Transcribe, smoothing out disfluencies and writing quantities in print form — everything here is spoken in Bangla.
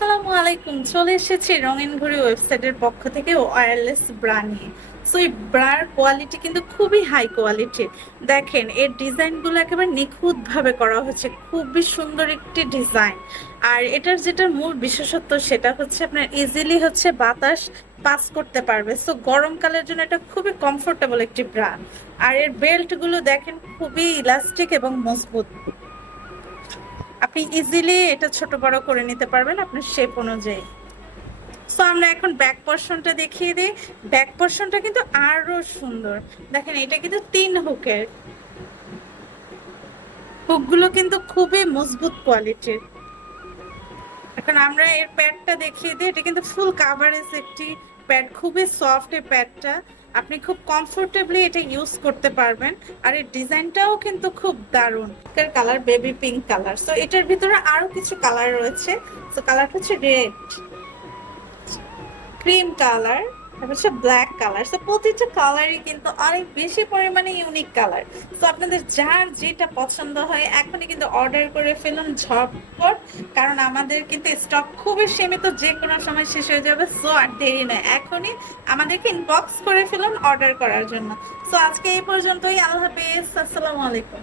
আসসালামু আলাইকুম। চলে এসেছি রঙিন ঘড়ি ওয়েবসাইটের পক্ষ থেকে ওয়্যারলেস ব্রা নিয়ে। সো এই ব্রার কোয়ালিটি কিন্তু খুবই হাই কোয়ালিটির। দেখেন এর ডিজাইনগুলো একেবারে নিখুঁত ভাবে করা হয়েছে, খুবই সুন্দর একটি ডিজাইন। আর এটার যেটা মূল বিশেষত্ব সেটা হচ্ছে আপনার ইজিলি হচ্ছে বাতাস পাস করতে পারবে। সো গরমকালের জন্য এটা খুবই কমফোর্টেবল একটি ব্রা। আর এর বেল্ট গুলো দেখেন খুবই ইলাস্টিক এবং মজবুত। আপনি ইজিলি এটা ছোট বড় করে নিতে পারবেন আপনার শেপ অনুযায়ী। সো আমরা এখন ব্যাক পোর্শনটা দেখিয়ে দিই। ব্যাক পোর্শনটা কিন্তু আরো সুন্দর। দেখেন এটা কিন্তু 3 হুকের। হুকগুলো কিন্তু খুবই মজবুত কোয়ালিটির। এখন আমরা এর প্যাডটা দেখিয়ে দিই। এটা কিন্তু ফুল কাভারেজ একটি প্যাড, খুবই সফট এই প্যাডটা। আপনি খুব কমফোর্টেবলি এটা ইউজ করতে পারবেন। আর এর ডিজাইনটাও কিন্তু খুব দারুণ। এর colour baby pink colour. So এটার ভিতরে আরো কিছু কালার রয়েছে। সো কালারটা হচ্ছে রেড, ক্রিম কালার, তারপর হচ্ছে ব্ল্যাক কালার। তো প্রতিটা কালারই কিন্তু অনেক বেশি পরিমাণে ইউনিক কালার। তো আপনাদের যার যেটা পছন্দ হয় এখনই কিন্তু অর্ডার করে ফেলুন ঝটপট, কারণ আমাদের কিন্তু স্টক খুবই সীমিত, যে কোনো সময় শেষ হয়ে যাবে। সো আর দেরি নয়, এখনই আমাদেরকে ইনবক্স করে ফেলুন অর্ডার করার জন্য। সো আজকে এই পর্যন্তই। আল্লাহ হাফেজ, আসসালামু আলাইকুম।